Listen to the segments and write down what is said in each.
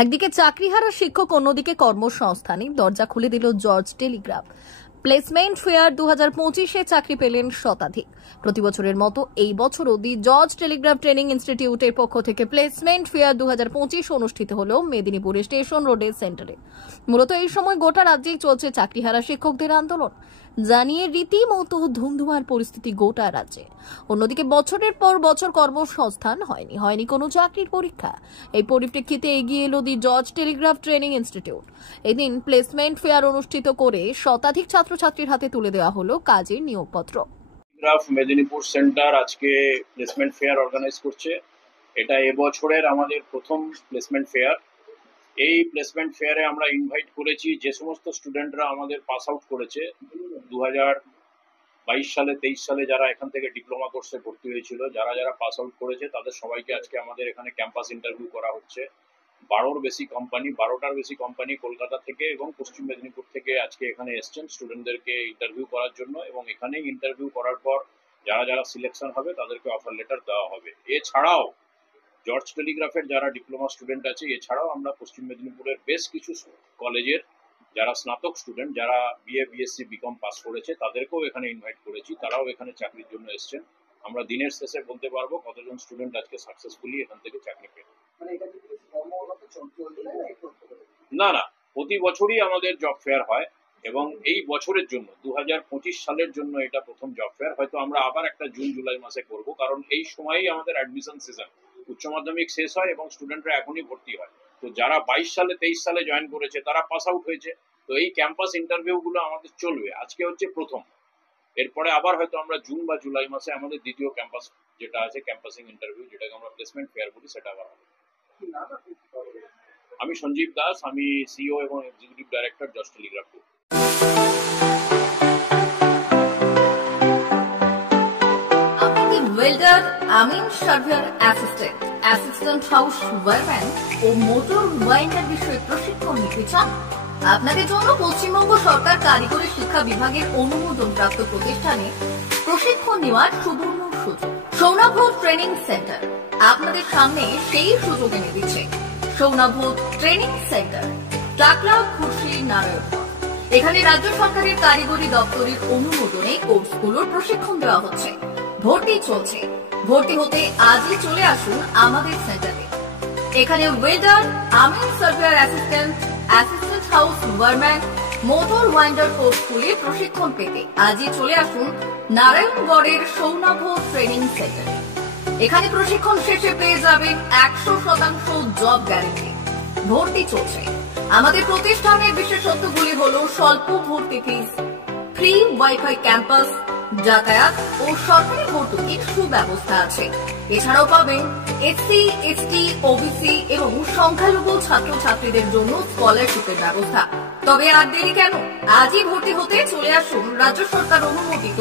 একদিকে চাকরিহারা শিক্ষক, অন্যদিকে কর্মসংস্থানে দরজা খুলে দিল জর্জ টেলিগ্রাফ। প্লেসমেন্ট ফেয়ার 2025-এ চাকরি পেলেন শতাধিক। প্রতি বছরের মতো এই বছরও দি জর্জ টেলিগ্রাফ ট্রেনিং ইনস্টিটিউটের পক্ষ থেকে প্লেসমেন্ট ফেয়ার 2025 অনুষ্ঠিত হলো মেদিনীপুরের স্টেশন রোডের সেন্টারে। মূলত এই সময় গোটা রাজ্যেই চলছে চাকরিহারা শিক্ষকদের আন্দোলন, জানিয়ে রীতিমতো ধুমধুমার পরিস্থিতি গোটা রাজ্যে। অন্যদিকে বছরের পর বছর কর্মসংস্থান হয়নি কোনো চাকরির পরীক্ষা। এই পরিপ্রেক্ষিতে এগিয়ে এলো দি জর্জ টেলিগ্রাফ ট্রেনিং ইনস্টিটিউট। এদিন প্লেসমেন্ট ফেয়ার অনুষ্ঠিত করে শতাধিক ছাত্রছাত্রীর হাতে তুলে দেওয়া হলো কাজের নিয়োগপত্র। টেলিগ্রাফ মেদিনীপুর সেন্টার আজকে প্লেসমেন্ট ফেয়ার অর্গানাইজ করছে। এটা এবছরের আমাদের প্রথম প্লেসমেন্ট ফেয়ার। এই প্লেসমেন্ট ফেয়ারে আমরা ইনভাইট করেছি যে সমস্ত স্টুডেন্টরা আমাদের পাস আউট করেছে 2022 সালে 23 সালে, যারা এখান থেকে ডিপ্লোমা কোর্সে ভর্তি হয়েছিল, যারা পাস আউট করেছে তাদের সবাইকে আজকে আমাদের এখানে ক্যাম্পাস ইন্টারভিউ করা হচ্ছে। 12টার বেশি কোম্পানি কলকাতা থেকে এবং পশ্চিম মেদিনীপুর থেকে আজকে এখানে এসছেন স্টুডেন্টদেরকে ইন্টারভিউ করার জন্য, এবং এখানেই ইন্টারভিউ করার পর যারা সিলেকশন হবে তাদেরকে অফার লেটার দেওয়া হবে। এছাড়াও জর্জ টেলিগ্রাফের যারা ডিপ্লোমা স্টুডেন্ট আছে, এছাড়াও আমরা পশ্চিম মেদিনীপুরের বেশ কিছু কলেজের যারা স্নাতক স্টুডেন্ট, যারা বিএ, বিএসসি, বিকম পাস করেছে, তাদেরকেও এখানে ইনভাইট করেছি। তারাও এখানে চাকরির জন্য এসছেন। আমরা দিনের শেষে বলতে পারবো কতজন স্টুডেন্ট আজকে সাকসেসফুলি এখান থেকে চাকরি পেল। না, প্রতি বছরই আমাদের জব ফেয়ার হয় এবং এই বছরের জন্য 2025 সালের জন্য এটা প্রথম জব ফেয়ার। হয়তো আমরা আবার একটা জুন জুলাই মাসে করব, কারণ এই সময়ই আমাদের অ্যাডমিশন সিজন, উচ্চ মাধ্যমিক শেষ হয় এবং স্টুডেন্টরা এখনই ভর্তি হয়। তো যারা 22 সালে 23 সালে জয়েন করেছে তারা পাস আউট হয়েছে। তো এই ক্যাম্পাস ইন্টারভিউ গুলো আমাদের চলবে। আজকে হচ্ছে প্রথম, এরপরে আবার হয়তো আমরা জুন বা জুলাই মাসে আমাদের দ্বিতীয় ক্যাম্পাস যেটা আছে ক্যাম্পাসিং ইন্টারভিউ, যেটাকে আমরা প্লেসমেন্ট ফেয়ার বলি, সেটা আবার হবে। আমি সঞ্জীব দাস, আমি সিইও এবং executive director George telegraph group. Welder, আমিন সার্ভেয়ার অ্যাসিস্ট্যান্ট হাউস ওয়ারম্যান ও মোটর ওয়াইন্ডার বিষয়ে প্রশিক্ষণ নিতে চান? আপনাদের জন্য পশ্চিমবঙ্গ সরকার কারিগরি শিক্ষা বিভাগের অনুমোদনপ্রাপ্ত প্রতিষ্ঠানে প্রশিক্ষণ নেওয়ার সুবর্ণ সুযোগ। সৌনাভ ট্রেনিং সেন্টার আপনাদের সামনে সেই সুযোগ এনে দিচ্ছে। সৌনাভ ট্রেনিং সেন্টার, টাকলা, খুশি, নারায়ণগঞ্জ। এখানে রাজ্য সরকারের কারিগরি দপ্তরের অনুমোদনে কোর্সগুলোর প্রশিক্ষণ দেওয়া হচ্ছে। ভর্তি চলছে। ভর্তি হতে আজই চলে আসুন আমাদের সেন্টারে। এখানে ওয়েল্ডার, আমিন surveyor assistant house wireman, motor winder কোর্সগুলি প্রশিক্ষণ পেতে আজই চলে আসুন নারায়ণগড়ের সৌনাভ ট্রেনিং সেন্টারে। এখানে প্রশিক্ষণ শেষে পেয়ে যাবেন 100% জব গ্যারান্টি। ভর্তি চলছে। আমাদের প্রতিষ্ঠানের বিশেষত্বগুলি হলো স্বল্প ভর্তি ফিস, ফ্রি ওয়াইফাই ক্যাম্পাস, যাতায়াত ও সরকারি ভর্তুকির সুব্যবস্থা আছে। এছাড়াও পাবেন এসসি, এসটি, ওবিসি এবং সংখ্যালঘু ছাত্রছাত্রীদের জন্য স্কলারশিপের ব্যবস্থা। তবে আর দেরি কেন? আজই ভর্তি হতে চলে আসুন রাজ্য সরকার অনুমোদিত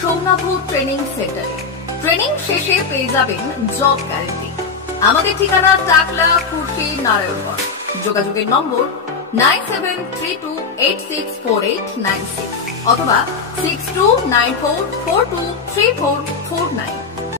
সৌনাভ ট্রেনিং সেন্টারে। ট্রেনিং শেষে পেয়ে যাবেন জব গ্যারান্টি। আমাদের ঠিকানা টাকলা, খুশি, নারায়ণগঞ্জ। যোগাযোগের নম্বর 9732864896 অথবা 6294423449।